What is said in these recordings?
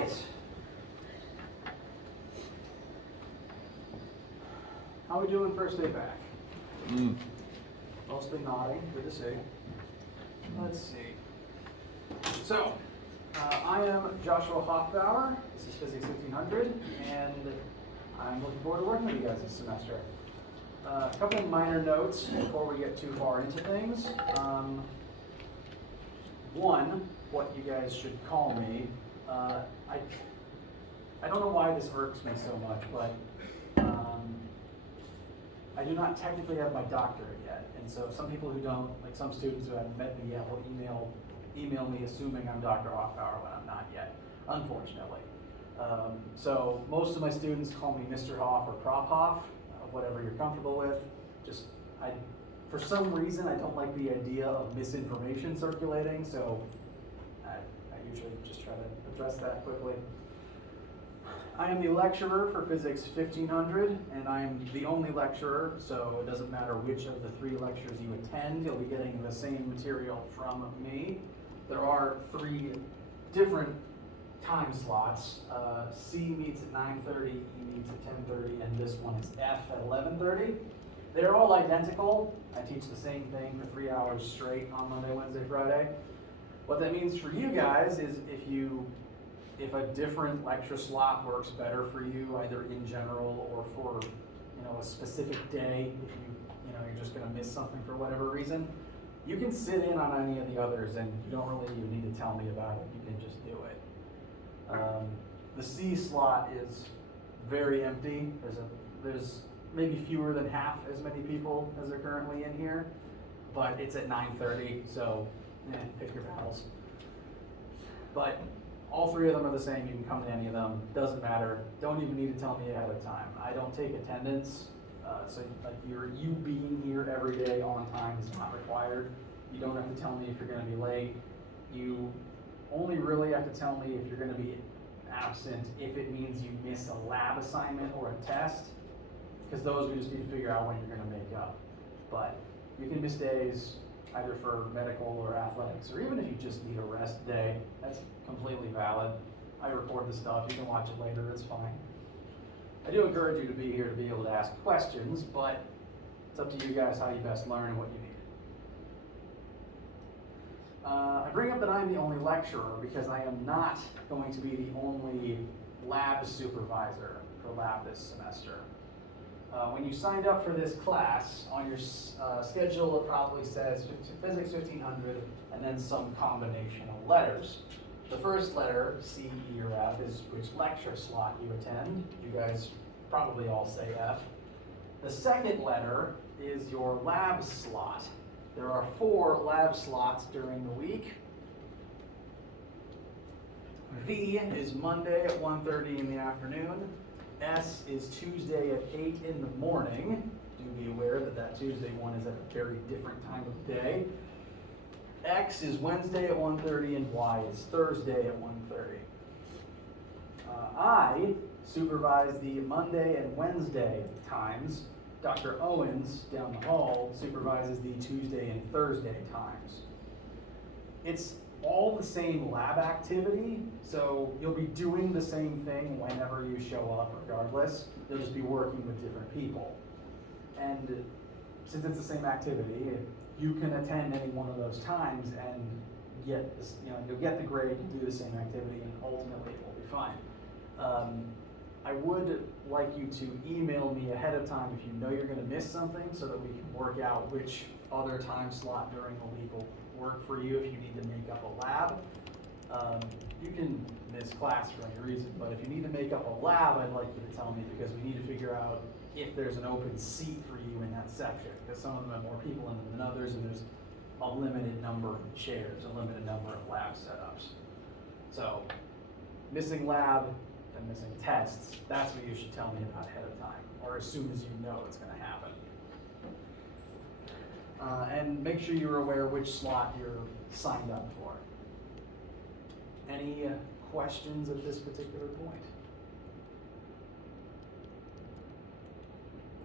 right. How are we doing first day back? Mostly nodding. Good to see. Let's see. So, I am Joshua Hoffbauer. This is Physics 1500, and I'm looking forward to working with you guys this semester. A couple of minor notes before we get too far into things. One, what you guys should call me. I don't know why this irks me so much, but I do not technically have my doctorate yet. And so some people who don't, like some students who haven't met me yet, will email me assuming I'm Dr. Hoffbauer when I'm not yet, unfortunately. So most of my students call me Mr. Hoff or Prof. Hoff, whatever you're comfortable with. For some reason, I don't like the idea of misinformation circulating, so I usually just try to address that quickly. I am the lecturer for Physics 1500, and I'm the only lecturer, so it doesn't matter which of the 3 lectures you attend, you'll be getting the same material from me. There are 3 different time slots. C meets at 9:30, E meets at 10:30, and this one is F at 11:30. They're all identical. I teach the same thing for 3 hours straight on Monday, Wednesday, Friday. What that means for you guys is if a different lecture slot works better for you, either in general or for a specific day, if you're just going to miss something for whatever reason, you can sit in on any of the others, and you don't really even need to tell me about it. You can just do it. The C slot is very empty. There's maybe fewer than half as many people as are currently in here, but it's at 9:30, so pick your battles. But all 3 of them are the same. You can come to any of them. Doesn't matter. Don't even need to tell me ahead of time. I don't take attendance, so like you being here every day on time is not required. You don't have to tell me if you're going to be late. You only really have to tell me if you're going to be absent if it means you miss a lab assignment or a test, because those we just need to figure out when you're going to make up. But you can miss days either for medical or athletics, or even if you just need a rest day, that's completely valid. I record the stuff, you can watch it later, it's fine. I do encourage you to be here to be able to ask questions, but it's up to you guys how you best learn and what you need. I bring up that I'm the only lecturer because I am not going to be the only lab supervisor for lab this semester. When you signed up for this class, on your schedule it probably says Physics 1500 and then some combination of letters. The first letter, C, E, or F, is which lecture slot you attend. You guys probably all say F. The second letter is your lab slot. There are 4 lab slots during the week. V is Monday at 1:30 in the afternoon. S is Tuesday at 8 in the morning. Do be aware that Tuesday one is at a very different time of day. X is Wednesday at 1:30 and Y is Thursday at 1:30. I supervise the Monday and Wednesday times. Dr. Owens down the hall supervises the Tuesday and Thursday times. It's all the same lab activity, so you'll be doing the same thing whenever you show up regardless. You'll just be working with different people. And since it's the same activity, you can attend any one of those times and get this, you'll get the grade, you'll do the same activity, and ultimately it will be fine. I would like you to email me ahead of time if you know you're going to miss something, so that we can work out which other time slot during the week will work for you if you need to make up a lab. You can miss class for any reason, but if you need to make up a lab, I'd like you to tell me, because we need to figure out if there's an open seat for you in that section, because some of them have more people in them than others, and there's a limited number of chairs, a limited number of lab setups. So, missing lab and missing tests, that's what you should tell me about ahead of time, or as soon as you know it's going to happen. And make sure you're aware which slot you're signed up for. Any questions at this particular point?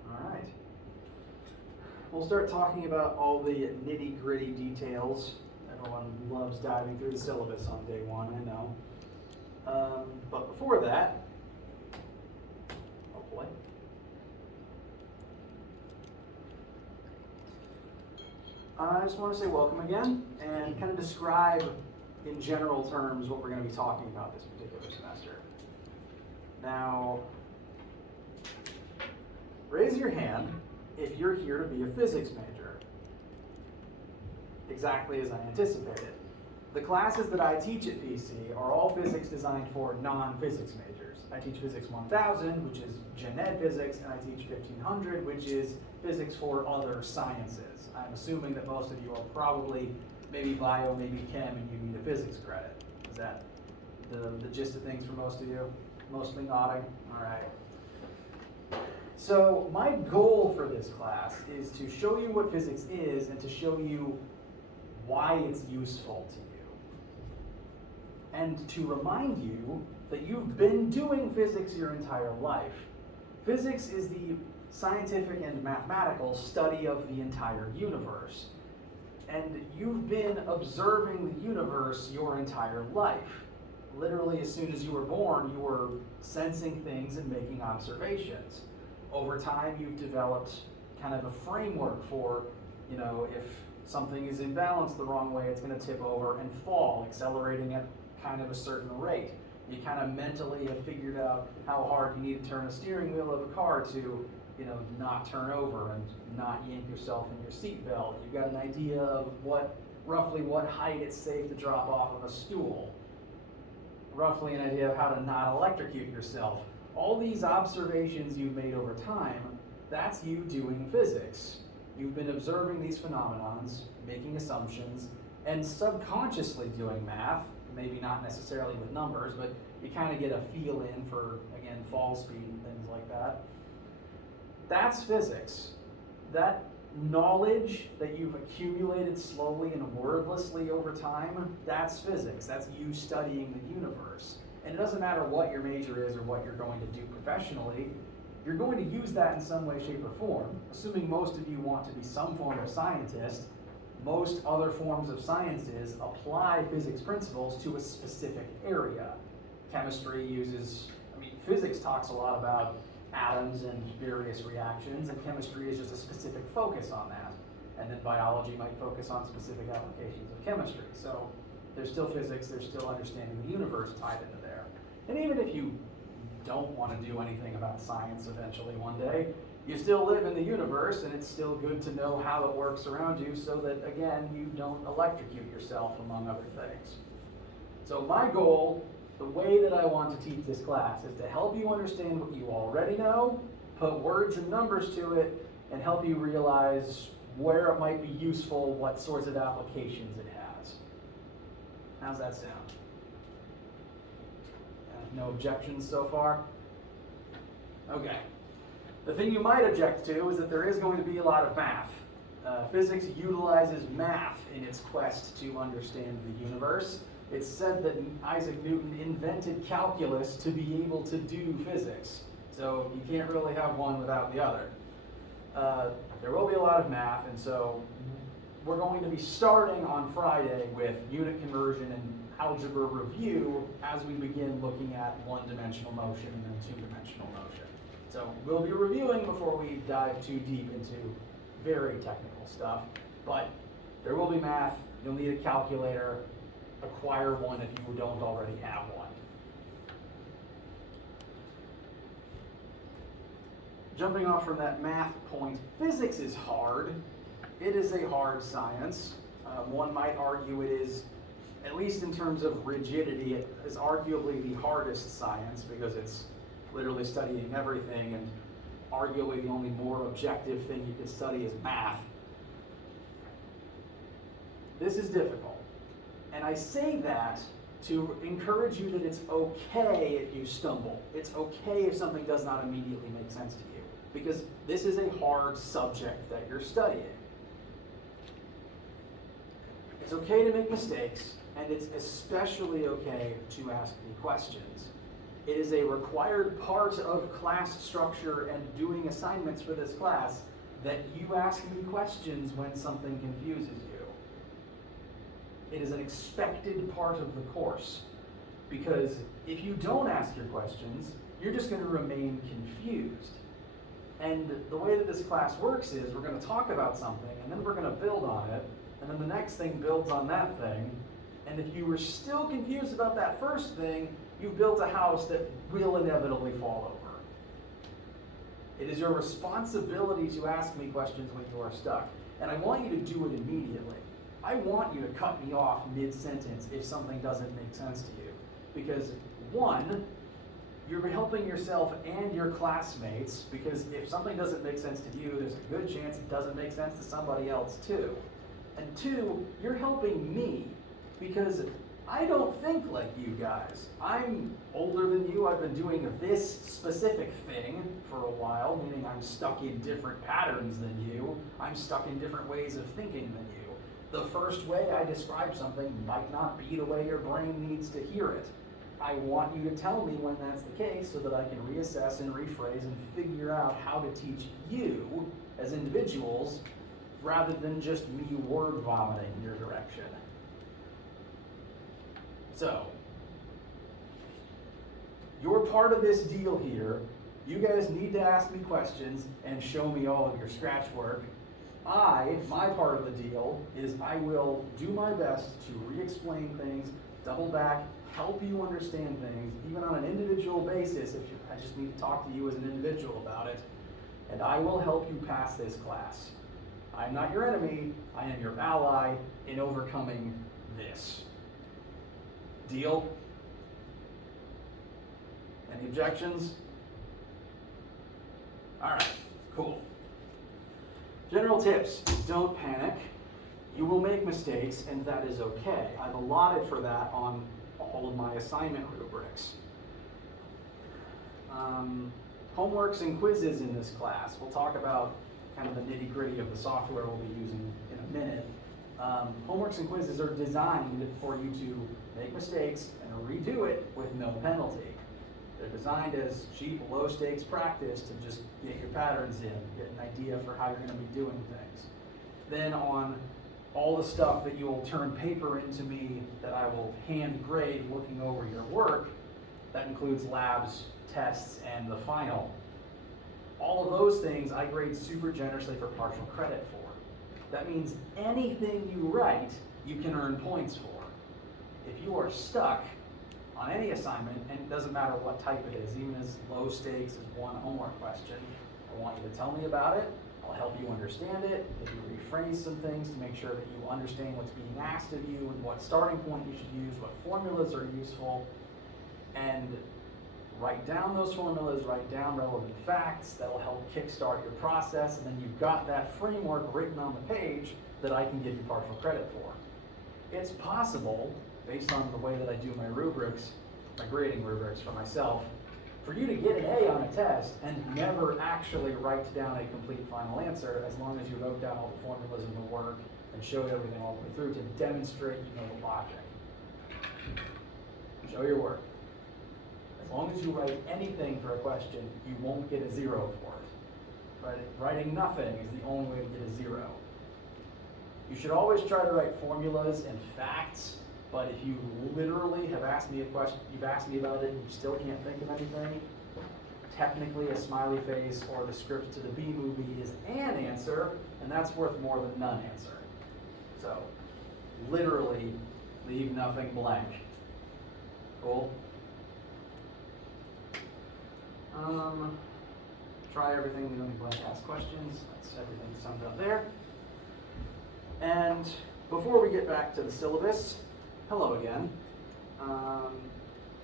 All right. We'll start talking about all the nitty-gritty details. Everyone loves diving through the syllabus on day 1, I know. But before that, hopefully, I just want to say welcome again and kind of describe in general terms what we're going to be talking about this particular semester. Now, raise your hand if you're here to be a physics major. Exactly as I anticipated. The classes that I teach at PC are all physics designed for non-physics majors. I teach Physics 1000, which is Gen Ed physics, and I teach 1500, which is physics for other sciences. I'm assuming that most of you are probably maybe bio, maybe chem, and you need a physics credit. Is that the gist of things for most of you? Mostly nodding? All right. So my goal for this class is to show you what physics is and to show you why it's useful to you. And to remind you that you've been doing physics your entire life. Physics is the scientific and mathematical study of the entire universe. And you've been observing the universe your entire life. Literally, as soon as you were born, you were sensing things and making observations. Over time, you've developed kind of a framework for, if something is imbalanced the wrong way, it's going to tip over and fall, accelerating at kind of a certain rate. You kind of mentally have figured out how hard you need to turn a steering wheel of a car to, not turn over and not yank yourself in your seatbelt. You've got an idea of roughly what height it's safe to drop off of a stool. Roughly an idea of how to not electrocute yourself. All these observations you've made over time, that's you doing physics. You've been observing these phenomenons, making assumptions, and subconsciously doing math, maybe not necessarily with numbers, but you kind of get a feel in for, again, fall speed and things like that. That's physics. That knowledge that you've accumulated slowly and wordlessly over time, that's physics. That's you studying the universe. And it doesn't matter what your major is or what you're going to do professionally, you're going to use that in some way, shape, or form. Assuming most of you want to be some form of scientist, most other forms of sciences apply physics principles to a specific area. Chemistry uses, physics talks a lot about atoms and various reactions, and chemistry is just a specific focus on that. And then biology might focus on specific applications of chemistry. So there's still physics, there's still understanding the universe tied into there. And even if you don't want to do anything about science eventually one day, you still live in the universe, and it's still good to know how it works around you so that, again, you don't electrocute yourself, among other things. So my goal, the way that I want to teach this class, is to help you understand what you already know, put words and numbers to it, and help you realize where it might be useful, what sorts of applications it has. How's that sound? No objections so far? Okay. The thing you might object to is that there is going to be a lot of math. Physics utilizes math in its quest to understand the universe. It's said that Isaac Newton invented calculus to be able to do physics. So you can't really have one without the other. There will be a lot of math, and so we're going to be starting on Friday with unit conversion and algebra review as we begin looking at one-dimensional motion and then two-dimensional motion. So we'll be reviewing before we dive too deep into very technical stuff, but there will be math. You'll need a calculator. Acquire one if you don't already have one. Jumping off from that math point, physics is hard. It is a hard science. One might argue it is, at least in terms of rigidity, it is arguably the hardest science because it's literally studying everything, and arguably the only more objective thing you can study is math. This is difficult. And I say that to encourage you that it's okay if you stumble. It's okay if something does not immediately make sense to you, because this is a hard subject that you're studying. It's okay to make mistakes, and it's especially okay to ask me questions. It is a required part of class structure and doing assignments for this class that you ask me questions when something confuses you. It is an expected part of the course. Because if you don't ask your questions, you're just going to remain confused. And the way that this class works is we're going to talk about something, and then we're going to build on it, and then the next thing builds on that thing. And if you were still confused about that first thing, you've built a house that will inevitably fall over. It is your responsibility to ask me questions when you are stuck. And I want you to do it immediately. I want you to cut me off mid-sentence if something doesn't make sense to you. Because one, you're helping yourself and your classmates, because if something doesn't make sense to you, there's a good chance it doesn't make sense to somebody else too. And two, you're helping me, because I don't think like you guys. I'm older than you. I've been doing this specific thing for a while, meaning I'm stuck in different patterns than you. I'm stuck in different ways of thinking than you. The first way I describe something might not be the way your brain needs to hear it. I want you to tell me when that's the case so that I can reassess and rephrase and figure out how to teach you as individuals rather than just me word vomiting in your direction. So, you're part of this deal here. You guys need to ask me questions and show me all of your scratch work. My part of the deal is I will do my best to re-explain things, double back, help you understand things, even on an individual basis. I just need to talk to you as an individual about it, and I will help you pass this class. I'm not your enemy, I am your ally in overcoming this. Deal? Any objections? All right, cool. General tips: don't panic. You will make mistakes, and that is okay. I've allotted for that on all of my assignment rubrics. Homeworks and quizzes in this class. We'll talk about kind of the nitty-gritty of the software we'll be using in a minute. Homeworks and quizzes are designed for you to make mistakes and redo it with no penalty. They're designed as cheap, low-stakes practice to just get your patterns in, get an idea for how you're going to be doing things. Then on all the stuff that you will turn paper into me that I will hand grade looking over your work, that includes labs, tests, and the final. All of those things I grade super generously for partial credit for. That means anything you write, you can earn points for. If you are stuck on any assignment, and it doesn't matter what type it is, even as low stakes as one homework question, I want you to tell me about it. I'll help you understand it, maybe rephrase some things to make sure that you understand what's being asked of you and what starting point you should use, what formulas are useful, and write down those formulas, write down relevant facts that'll help kickstart your process, and then you've got that framework written on the page that I can give you partial credit for. It's possible, based on the way that I do my rubrics, my grading rubrics for myself, for you to get an A on a test and never actually write down a complete final answer, as long as you wrote down all the formulas and the work and showed everything all the way through to demonstrate you know the logic. Show your work. As long as you write anything for a question, you won't get a 0 for it. Right? Writing nothing is the only way to get a 0. You should always try to write formulas and facts, but if you literally have asked me a question, you've asked me about it, and you still can't think of anything, technically a smiley face or the script to the B movie is an answer, and that's worth more than none answer. So, literally, leave nothing blank. Cool? Try everything, leave nothing blank, ask questions. That's everything summed up there. And before we get back to the syllabus, hello again.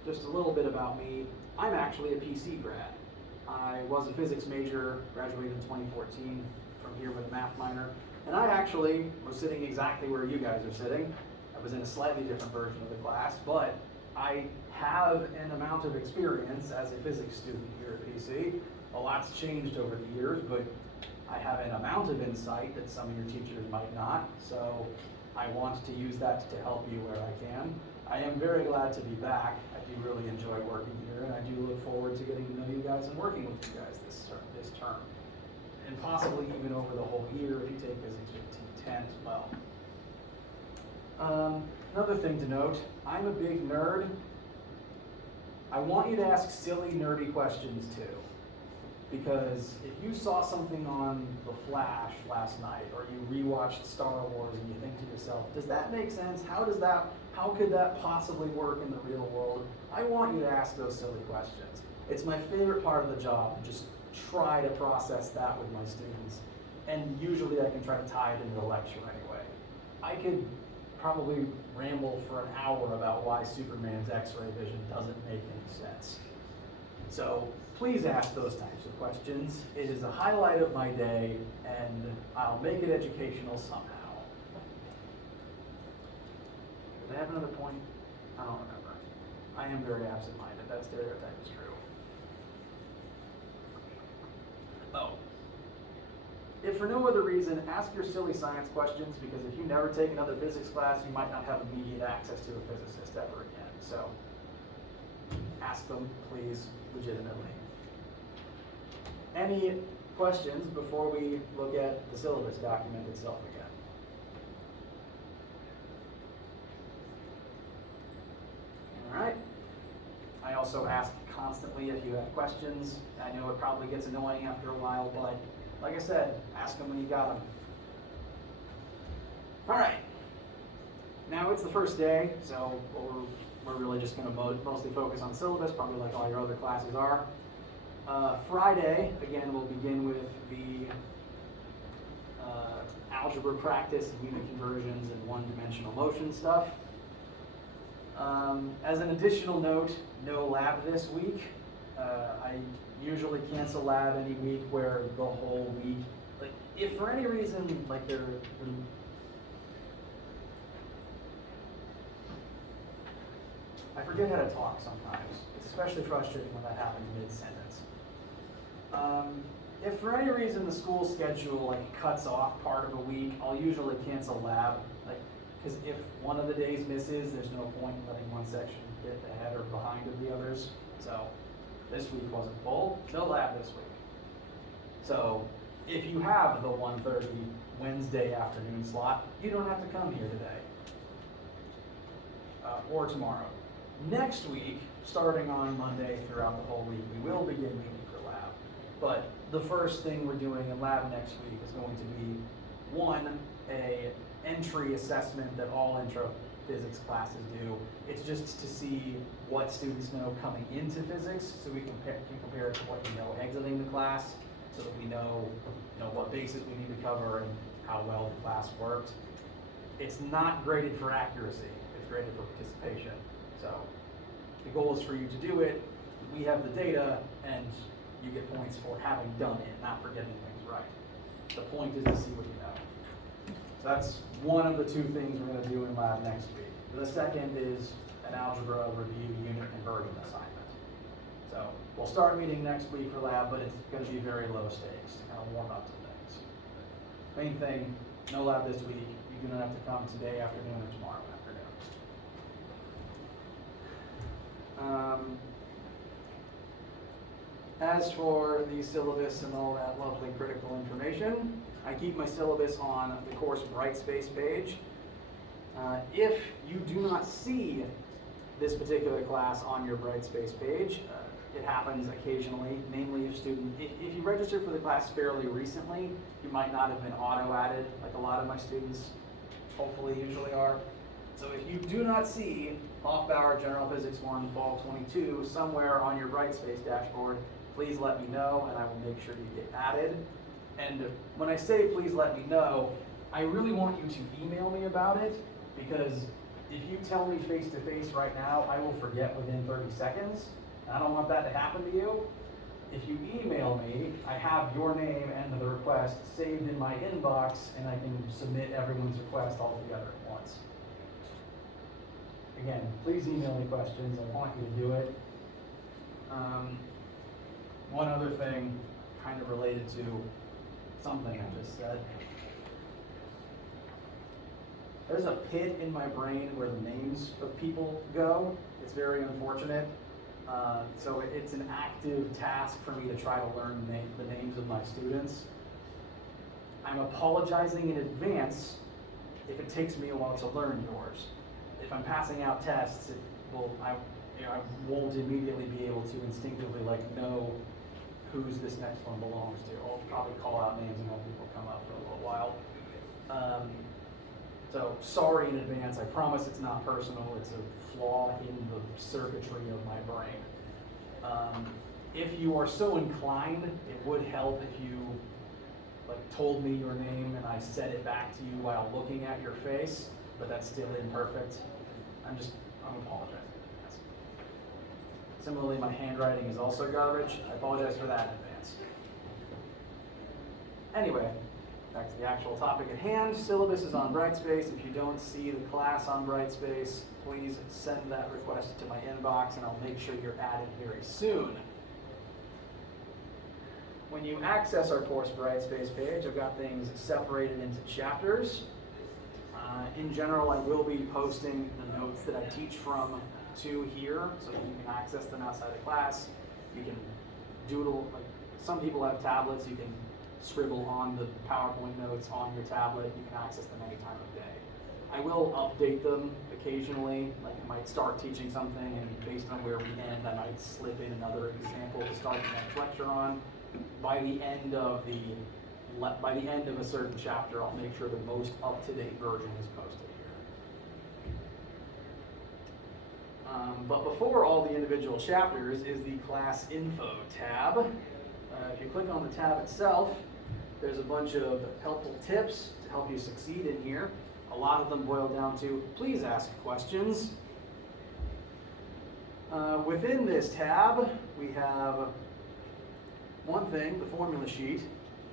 Just a little bit about me. I'm actually a PC grad. I was a physics major, graduated in 2014 from here with a math minor, and I actually was sitting exactly where you guys are sitting. I was in a slightly different version of the class, but I have an amount of experience as a physics student here at PC. A lot's changed over the years, but I have an amount of insight that some of your teachers might not, so I want to use that to help you where I can. I am very glad to be back. I do really enjoy working here, and I do look forward to getting to know you guys and working with you guys this term. And possibly even over the whole year if you take Physics 1510 as well. Another thing to note, I'm a big nerd, I want you to ask silly, nerdy questions too. Because if you saw something on The Flash last night, or you rewatched Star Wars and you think to yourself, does that make sense? How could that possibly work in the real world? I want you to ask those silly questions. It's my favorite part of the job, to just try to process that with my students. And usually I can try to tie it into the lecture anyway. I could probably ramble for an hour about why Superman's X-ray vision doesn't make any sense. So please ask those types of questions. It is a highlight of my day, and I'll make it educational somehow. Did I have another point? I don't remember. I am very absent-minded. That stereotype is true. Oh. If for no other reason, ask your silly science questions, because if you never take another physics class, you might not have immediate access to a physicist ever again. So ask them, please, legitimately. Any questions before we look at the syllabus document itself again? All right. I also ask constantly if you have questions. I know it probably gets annoying after a while, but like I said, ask them when you got them. All right. Now it's the first day, so we're really just going to mostly focus on syllabus, probably like all your other classes are. Friday, again, we'll begin with the algebra practice and unit conversions and one-dimensional motion stuff. As an additional note, no lab this week. I usually cancel lab any week where the whole week, like if for any reason, like I forget how to talk sometimes. It's especially frustrating when that happens mid-sentence. If for any reason the school schedule like cuts off part of a week, I'll usually cancel lab. Like, because if one of the days misses, there's no point in letting one section get ahead or behind of the others. So this week wasn't full, no lab this week. So if you have the 1:30 Wednesday afternoon slot, you don't have to come here today or tomorrow. Next week, starting on Monday throughout the whole week, we will begin meeting for lab. But the first thing we're doing in lab next week is going to be, one, a entry assessment that all intro physics classes do. It's just to see what students know coming into physics, so we can compare it to what you know exiting the class, so that we know, what bases we need to cover and how well the class worked. It's not graded for accuracy, it's graded for participation. So the goal is for you to do it, we have the data, and you get points for having done it, not for getting things right. The point is to see what you know. So that's one of the two things we're going to do in lab next week. The second is an algebra review unit conversion assignment. So we'll start meeting next week for lab, but it's going to be very low stakes to kind of warm up to things. Main thing, no lab this week. You don't have to come today afternoon or tomorrow afternoon. As for the syllabus and all that lovely critical information, I keep my syllabus on the course Brightspace page. If you do not see this particular class on your Brightspace page, it happens occasionally, namely if you registered for the class fairly recently, you might not have been auto-added like a lot of my students hopefully usually are. So if you do not see Hoffbauer General Physics 1 Fall 22 somewhere on your Brightspace dashboard, please let me know and I will make sure you get added. And when I say please let me know, I really want you to email me about it, because if you tell me face-to-face right now, I will forget within 30 seconds. I don't want that to happen to you. If you email me, I have your name and the request saved in my inbox, and I can submit everyone's request all together at once. Again, please email me questions. I want you to do it. One other thing, kind of related to something I just said. There's a pit in my brain where the names of people go. It's very unfortunate. So it's an active task for me to try to learn the names of my students. I'm apologizing in advance if it takes me a while to learn yours. If I'm passing out tests, I won't immediately be able to instinctively like know who's this next one belongs to. I'll probably call out names and have people come up for a little while. So sorry in advance. I promise it's not personal. It's a flaw in the circuitry of my brain. If you are so inclined, it would help if you like told me your name and I said it back to you while looking at your face, but that's still imperfect. I'm apologizing. Similarly, my handwriting is also garbage. I apologize for that in advance. Anyway, back to the actual topic at hand. Syllabus is on Brightspace. If you don't see the class on Brightspace, please send that request to my inbox and I'll make sure you're added very soon. When you access our course Brightspace page, I've got things separated into chapters. In general, I will be posting the notes that I teach from to here, so you can access them outside of class. You can doodle, like some people have tablets, you can scribble on the PowerPoint notes on your tablet, you can access them any time of day. I will update them occasionally, like I might start teaching something and based on where we end, I might slip in another example to start the next lecture on. By the end of a certain chapter, I'll make sure the most up-to-date version is posted here. But before all the individual chapters is the class info tab. If you click on the tab itself, there's a bunch of helpful tips to help you succeed in here. A lot of them boil down to, please ask questions. Within this tab, we have one thing, the formula sheet.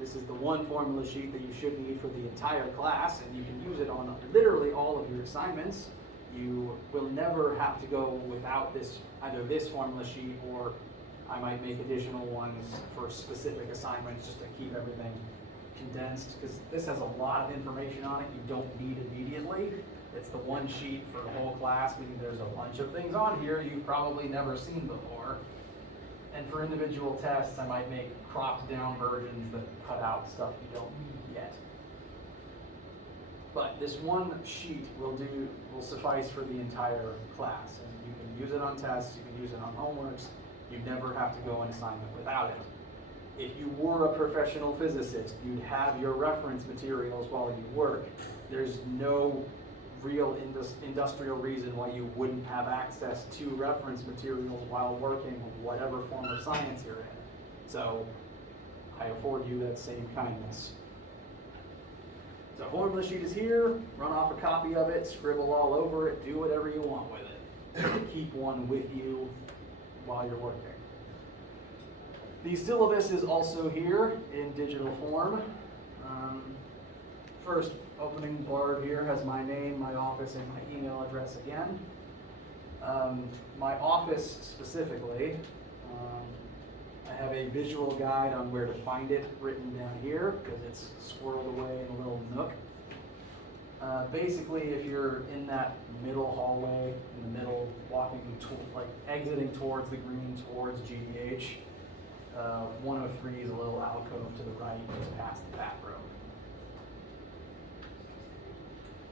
This is the one formula sheet that you should need for the entire class, and you can use it on literally all of your assignments. You will never have to go without this, either this formula sheet, or I might make additional ones for specific assignments just to keep everything condensed, because this has a lot of information on it you don't need immediately. It's the one sheet for the whole class, meaning there's a bunch of things on here you've probably never seen before. And for individual tests, I might make cropped down versions that cut out stuff you don't need yet. But this one sheet will suffice for the entire class. And you can use it on tests, you can use it on homeworks. You never have to go an assignment without it. If you were a professional physicist, you'd have your reference materials while you work. There's no real industrial reason why you wouldn't have access to reference materials while working whatever form of science you're in. So I afford you that same kindness. So formula sheet is here, run off a copy of it, scribble all over it, do whatever you want with it. Keep one with you while you're working. The syllabus is also here in digital form. First opening blurb here has my name, my office, and my email address again. My office specifically, I have a visual guide on where to find it written down here because it's squirreled away in a little nook. Basically, if you're in that middle hallway, in the middle, exiting towards the green, towards GDH, 103 is a little alcove to the right, just past the bathroom.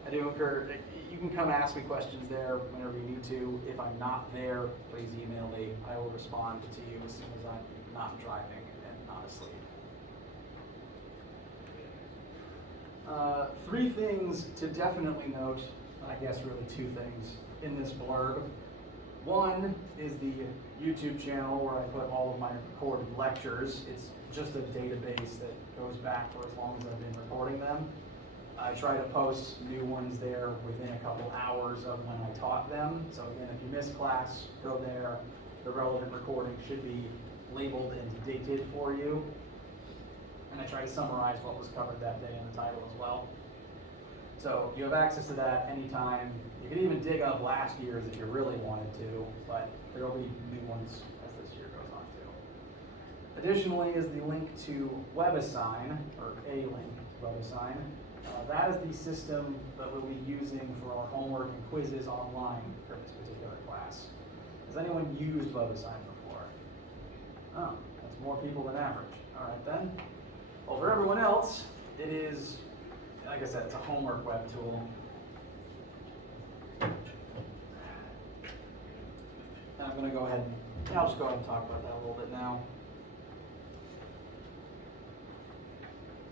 I do encourage, you can come ask me questions there whenever you need to. If I'm not there, please email me. I will respond to you as soon as I'm not driving and not asleep. 3 things to definitely note, I guess really 2 things in this blurb. One is the YouTube channel where I put all of my recorded lectures. It's just a database that goes back for as long as I've been recording them. I try to post new ones there within a couple hours of when I taught them. So again, if you miss class, go there. The relevant recording should be labeled and dated for you. And I try to summarize what was covered that day in the title as well. So you have access to that anytime. You can even dig up last year's if you really wanted to, but there will be new ones as this year goes on too. Additionally is the link to WebAssign, or a link to WebAssign. That is the system that we'll be using for our homework and quizzes online for this particular class. Has anyone used WebAssign before? Oh, that's more people than average. All right then. Well, for everyone else, it is, like I said, it's a homework web tool. I'm going to go ahead and I'll just go ahead and talk about that a little bit now.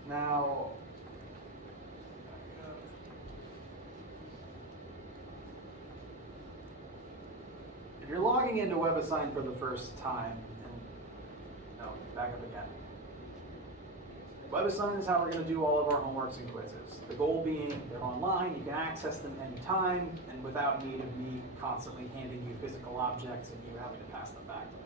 Now, if you're logging into WebAssign for the first time, no, back up again. WebAssign is how we're going to do all of our homeworks and quizzes. The goal being they're online, you can access them anytime, and without need of me constantly handing you physical objects and you having to pass them back to me.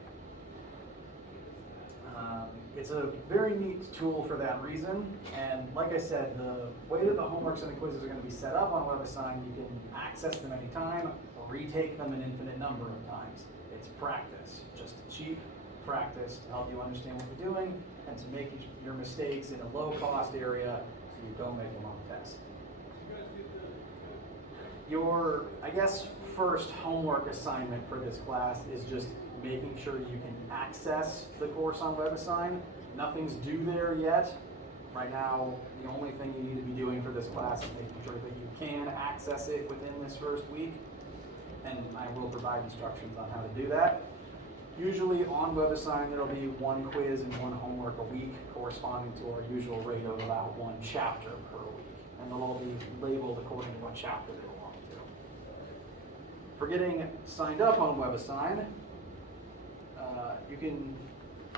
It's a very neat tool for that reason, and like I said, the way that the homeworks and the quizzes are going to be set up on WebAssign, you can access them anytime or retake them an infinite number of times. It's practice, just cheap practice to help you understand what you're doing and to make your mistakes in a low-cost area so you don't make them on the test. Your, I guess, first homework assignment for this class is just making sure you can access the course on WebAssign. Nothing's due there yet. Right now, the only thing you need to be doing for this class is making sure that you can access it within this first week, and I will provide instructions on how to do that. Usually on WebAssign, there'll be one quiz and one homework a week, corresponding to our usual rate of about one chapter per week, and they'll all be labeled according to what chapter they belong to. For getting signed up on WebAssign, you can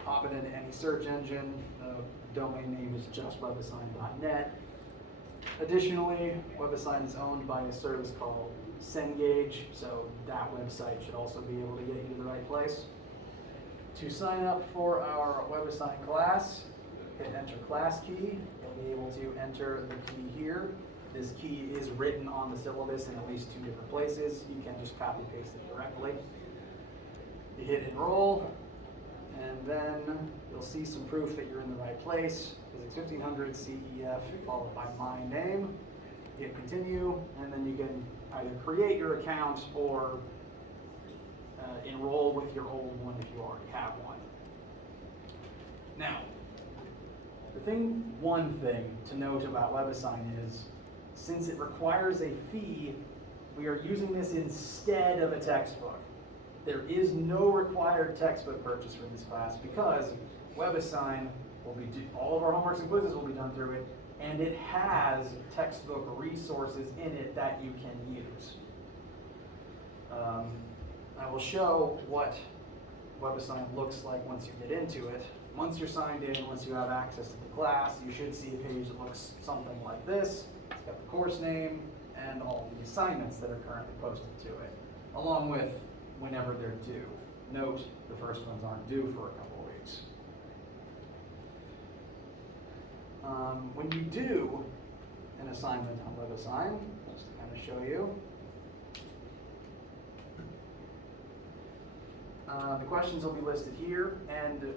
pop it into any search engine. The domain name is justwebassign.net. Additionally, WebAssign is owned by a service called Cengage, so that website should also be able to get you to the right place. To sign up for our WebAssign class, hit enter class key. You'll be able to enter the key here. This key is written on the syllabus in at least 2 different places. You can just copy paste it directly. You hit enroll, and then you'll see some proof that you're in the right place. Phys1500 CEF followed by my name. Hit continue, and then you can either create your account or enroll with your old one if you already have one. Now, one thing to note about WebAssign is, since it requires a fee, we are using this instead of a textbook. There is no required textbook purchase for this class because WebAssign will be all of our homeworks and quizzes will be done through it, and it has textbook resources in it that you can use. I will show what WebAssign looks like once you get into it. Once you're signed in, once you have access to the class, you should see a page that looks something like this. It's got the course name and all the assignments that are currently posted to it, along with whenever they're due. Note, the first ones aren't due for a couple of weeks. When you do an assignment on WebAssign, just to kind of show you, the questions will be listed here, and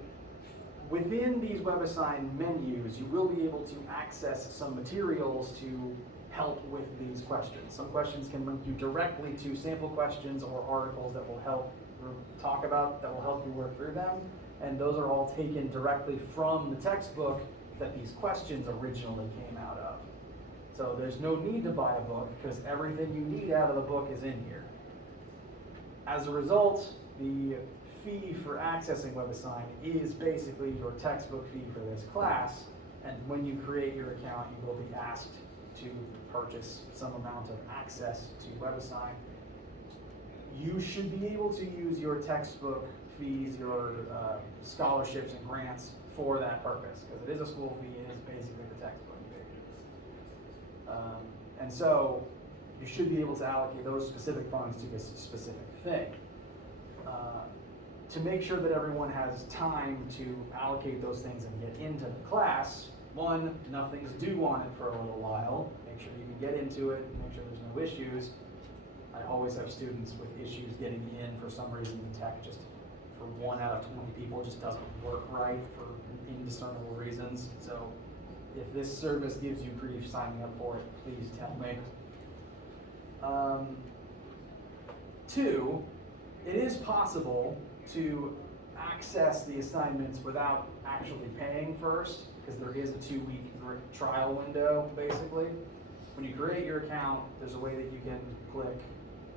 within these WebAssign menus, you will be able to access some materials to help with these questions. Some questions can link you directly to sample questions or articles that will help that will help you work through them, and those are all taken directly from the textbook that these questions originally came out of. So there's no need to buy a book because everything you need out of the book is in here. As a result, the fee for accessing WebAssign is basically your textbook fee for this class, and when you create your account, you will be asked to purchase some amount of access to WebAssign. You should be able to use your textbook fees, your scholarships and grants for that purpose, because it is a school fee, it is basically the textbook fee. And so you should be able to allocate those specific funds to this specific thing. To make sure that everyone has time to allocate those things and get into the class, one, nothing's due on it for a little while. Make sure you can get into it, make sure there's no issues. I always have students with issues getting in for some reason. The tech just, for 1 out of 20 people, just doesn't work right for indiscernible reasons. So if this service gives you grief signing up for it, please tell me. 2, it is possible to access the assignments without actually paying first, because there is a 2-week trial window, basically. When you create your account, there's a way that you can click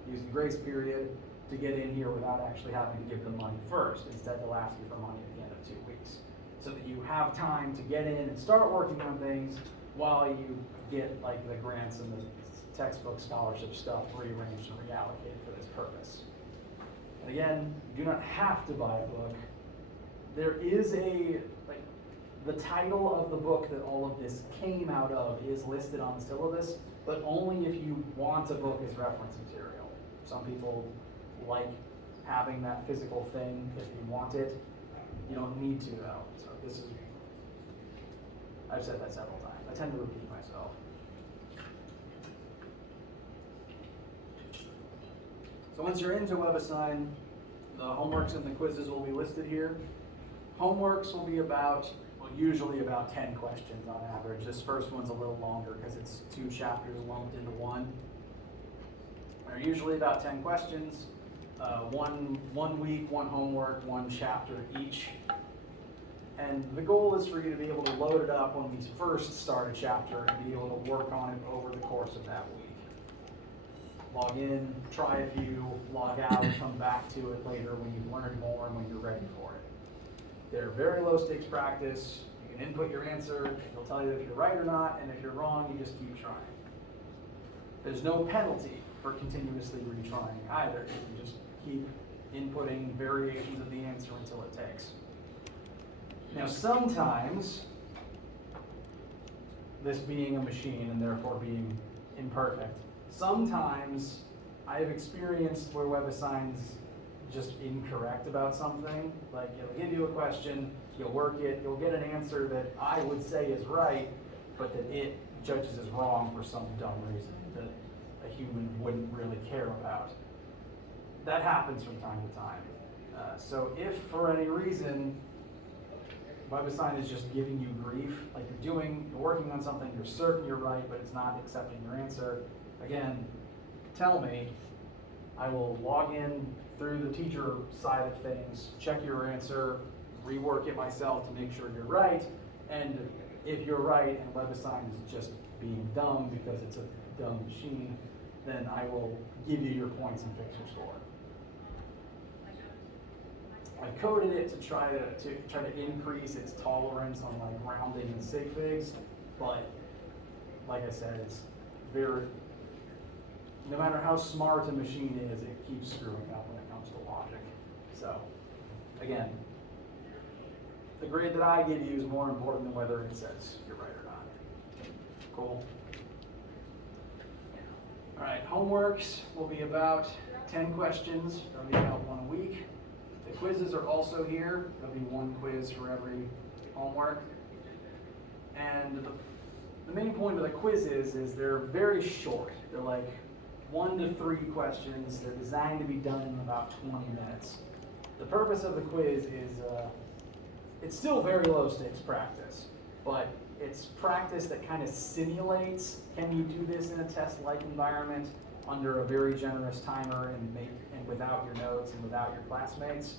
using grace period, to get in here without actually having to give them money first. Instead, they'll ask you for money at the end of 2 weeks, so that you have time to get in and start working on things while you get like the grants and the textbook scholarship stuff rearranged and reallocated for this purpose. And again, you do not have to buy a book. There is the title of the book that all of this came out of is listed on the syllabus, but only if you want a book as reference material. Some people like having that physical thing if you want it. You don't need to though. So this is, I've said that several times. I tend to repeat myself. So once you're into WebAssign, the homeworks and the quizzes will be listed here. Homeworks will be usually about 10 questions on average. This first one's a little longer because it's 2 chapters lumped into one. They're usually about 10 questions, one week, 1 homework, 1 chapter each. And the goal is for you to be able to load it up when we first start a chapter and be able to work on it over the course of that week. Log in, try a few, log out, come back to it later when you've learned more and when you're ready for it. They're very low stakes practice. You can input your answer, it'll tell you if you're right or not, and if you're wrong, you just keep trying. There's no penalty for continuously retrying either. You just keep inputting variations of the answer until it takes. Now sometimes, this being a machine and therefore being imperfect, sometimes I have experienced where WebAssign's just incorrect about something. Like it'll give you a question, you'll work it, you'll get an answer that I would say is right, but that it judges as wrong for some dumb reason that a human wouldn't really care about. That happens from time to time. So if for any reason WebAssign is just giving you grief, like you're working on something, you're certain you're right, but it's not accepting your answer, again, tell me. I will log in through the teacher side of things, check your answer, rework it myself to make sure you're right, and if you're right and WebAssign is just being dumb because it's a dumb machine, then I will give you your points and fix your score. I've coded it to try to increase its tolerance on like rounding and sig figs, but like I said, it's very, no matter how smart a machine is, it keeps screwing up when it comes to logic. So again, the grade that I give you is more important than whether it says you're right or not. Cool. All right, homeworks will be about 10 questions. There'll be about 1 a week. The quizzes are also here. There'll be 1 quiz for every homework. And the main point of the quizzes is they're very short. They're like 1 to 3 questions. They're designed to be done in about 20 minutes. The purpose of the quiz is, it's still very low stakes practice, but it's practice that kind of simulates, can you do this in a test-like environment under a very generous timer and without your notes and without your classmates.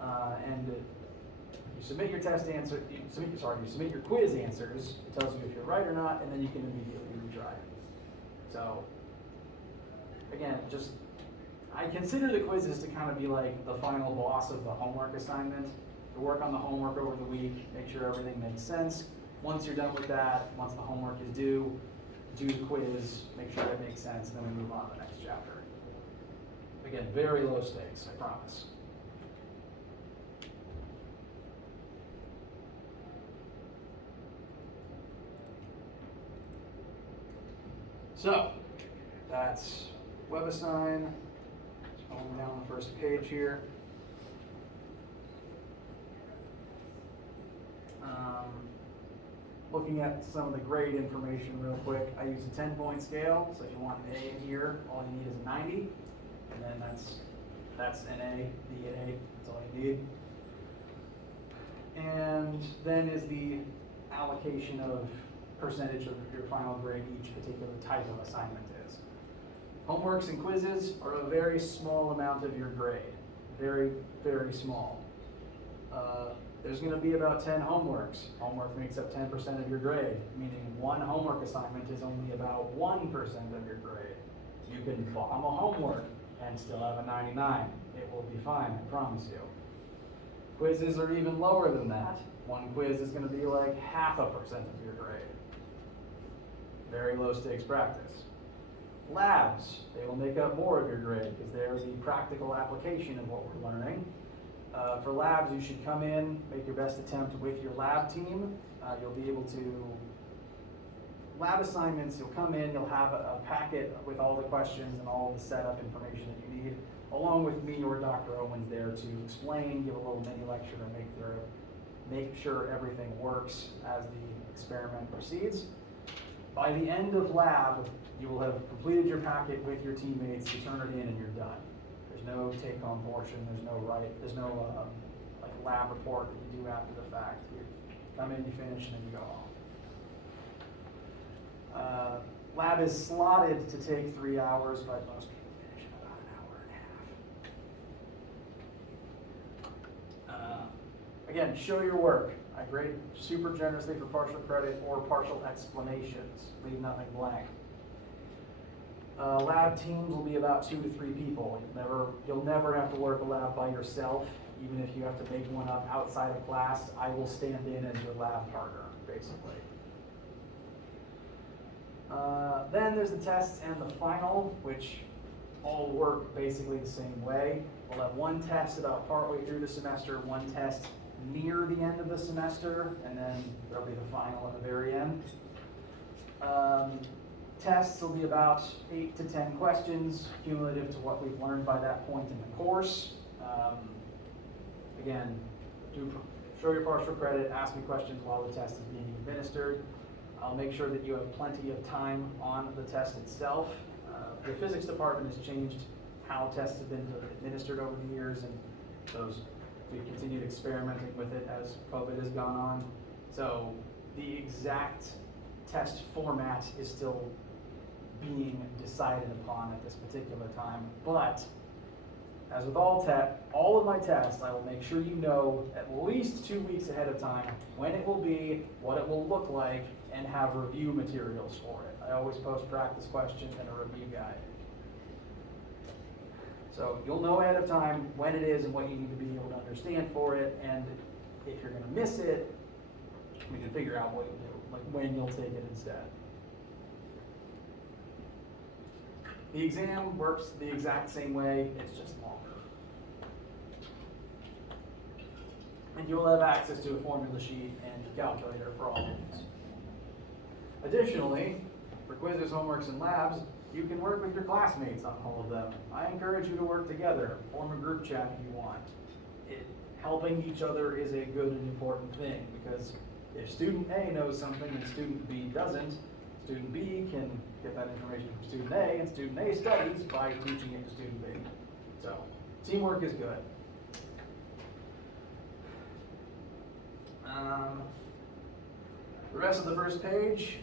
And you submit your test answer, you submit your quiz answers, it tells you if you're right or not, and then you can immediately retry it. So again, I consider the quizzes to kind of be like the final boss of the homework assignment. You work on the homework over the week, make sure everything makes sense. Once you're done with that, once the homework is due, do the quiz, make sure it makes sense, and then we move on to the next chapter. Again, very low stakes, I promise. So, that's WebAssign. Going down the first page here. Looking at some of the grade information real quick, I use a 10-point scale, so if you want an A in here, all you need is a 90, and then that's an A, the A, that's all you need. And then is the allocation of percentage of your final grade each particular type of assignment is. Homeworks and quizzes are a very small amount of your grade, very, very small. There's going to be about 10 homeworks. Homework makes up 10% of your grade, meaning 1 homework assignment is only about 1% of your grade. You can bomb a homework and still have a 99. It will be fine, I promise you. Quizzes are even lower than that. One quiz is going to be like 0.5% of your grade. Very low stakes practice. Labs, they will make up more of your grade because they're the practical application of what we're learning. For labs, you should come in, make your best attempt with your lab team. You'll be able to, lab assignments, you'll come in, you'll have a packet with all the questions and all the setup information that you need, along with me or Dr. Owens there to explain, give a little mini lecture to make sure everything works as the experiment proceeds. By the end of lab, you will have completed your packet with your teammates, you turn it in and you're done. There's no take-home portion, there's no like lab report that you do after the fact. You come in, you finish, and then you go home. Lab is slotted to take 3 hours, but most people finish in about an hour and a half. Again, show your work. I grade super generously for partial credit or partial explanations. Leave nothing blank. Lab teams will be about 2 to 3 people. You'll never have to work a lab by yourself. Even if you have to make one up outside of class, I will stand in as your lab partner, basically. Then there's the tests and the final, which all work basically the same way. We'll have one test about partway through the semester, one test near the end of the semester, and then there'll be the final at the very end. Tests will be about 8 to 10 questions, cumulative to what we've learned by that point in the course. Again, show your partial credit, ask me questions while the test is being administered. I'll make sure that you have plenty of time on the test itself. The physics department has changed how tests have been administered over the years, and we've continued experimenting with it as COVID has gone on. So the exact test format is still being decided upon at this particular time, but as with all of my tests, I will make sure you know at least 2 weeks ahead of time when it will be, what it will look like, and have review materials for it. I always post practice questions and a review guide. So you'll know ahead of time when it is and what you need to be able to understand for it, and if you're going to miss it, we can figure out what you'll do, like when you'll take it instead. The exam works the exact same way, it's just longer. And you'll have access to a formula sheet and a calculator for all of these. Additionally, for quizzes, homeworks, and labs, you can work with your classmates on all of them. I encourage you to work together, form a group chat if you want. Helping each other is a good and important thing, because if student A knows something and student B doesn't, student B can get that information from student A, and student A studies by teaching it to student B. So, teamwork is good. The rest of the first page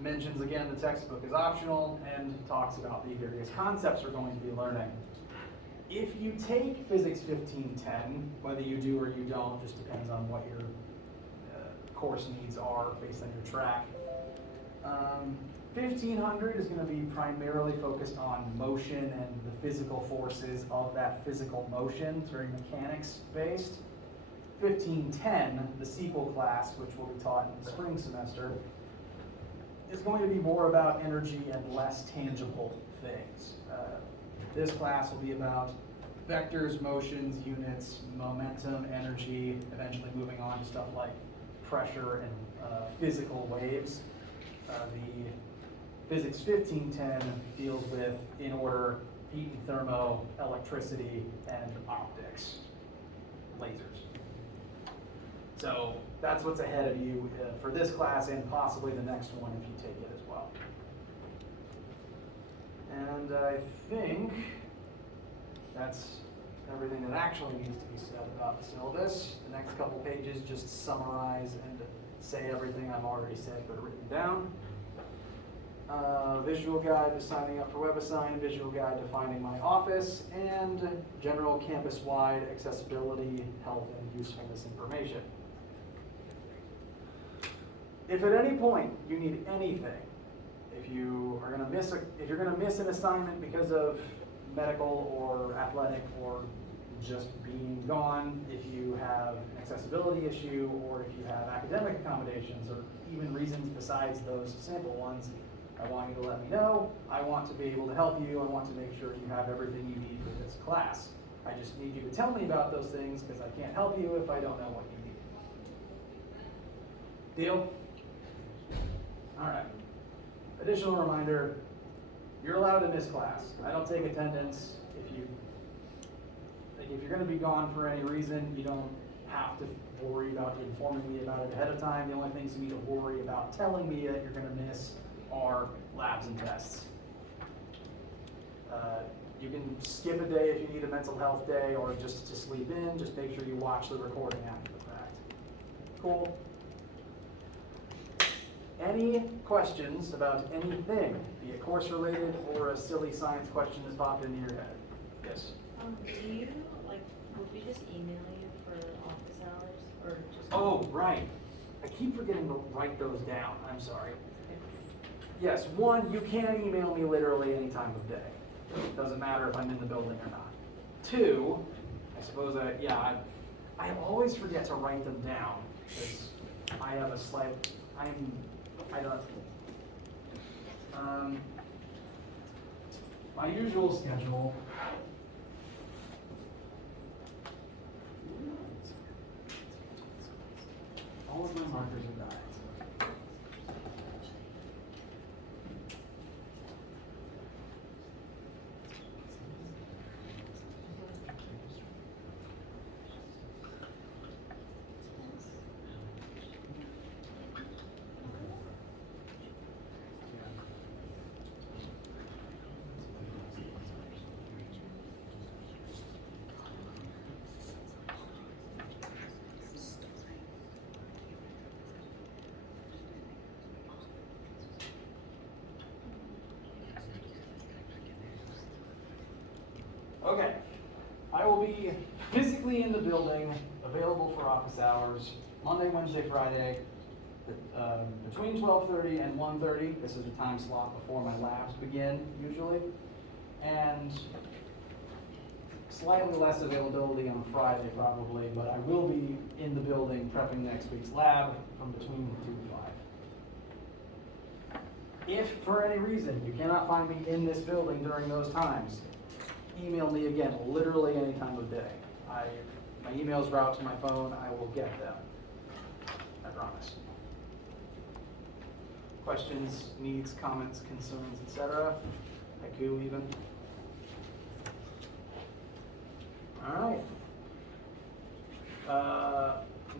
mentions again the textbook is optional and talks about the various concepts we're going to be learning. If you take Physics 1510, whether you do or you don't, just depends on what your course needs are based on your track. 1500 is going to be primarily focused on motion and the physical forces of that physical motion. It's very mechanics based. 1510, the sequel class, which will be taught in the spring semester, is going to be more about energy and less tangible things. This class will be about vectors, motions, units, momentum, energy, eventually moving on to stuff like pressure and physical waves. The Physics 1510 deals with, in order, heat and thermo, electricity, and optics, lasers. So that's what's ahead of you for this class and possibly the next one if you take it as well. And I think that's everything that actually needs to be said about the syllabus. The next couple pages just summarize and say everything I've already said but written down. Visual guide to signing up for WebAssign, visual guide to finding my office, and general campus-wide accessibility, health, and usefulness information. If at any point you need anything, if you're going to miss an assignment because of medical or athletic or just being gone, if you have an accessibility issue, or if you have academic accommodations, or even reasons besides those sample ones, I want you to let me know. I want to be able to help you. I want to make sure you have everything you need for this class. I just need you to tell me about those things because I can't help you if I don't know what you need. Deal? All right. Additional reminder, you're allowed to miss class. I don't take attendance. If you're going to be gone for any reason, you don't have to worry about informing me about it ahead of time. The only things you need to worry about telling me that you're going to miss are labs and tests. You can skip a day if you need a mental health day or just to sleep in. Just make sure you watch the recording after the fact. Cool. Any questions about anything, be it course related or a silly science question that's popped into your head? Yes? Do you, would we just email you for office hours, or just? Oh, right. I keep forgetting to write those down. I'm sorry. Yes, one, you can email me literally any time of day. Doesn't matter if I'm in the building or not. Two, I suppose I always forget to write them down because I have a slight, my usual schedule. All of my markers are died. Okay, I will be physically in the building, available for office hours, Monday, Wednesday, Friday, between 12:30 and 1:30. This is the time slot before my labs begin, usually. And slightly less availability on Friday, probably, but I will be in the building prepping next week's lab from between 2 and 5. If, for any reason, you cannot find me in this building during those times, email me again, literally any time of day. My emails route to my phone, I will get them. I promise. Questions, needs, comments, concerns, etc. Haiku even. All right.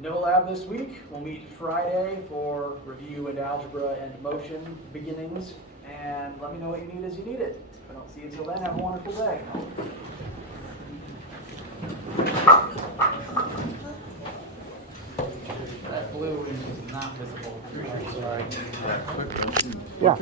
No lab this week. We'll meet Friday for review and algebra and motion beginnings. And let me know what you need as you need it. If I don't see you till then, have a wonderful day. That blue is not visible. Sorry.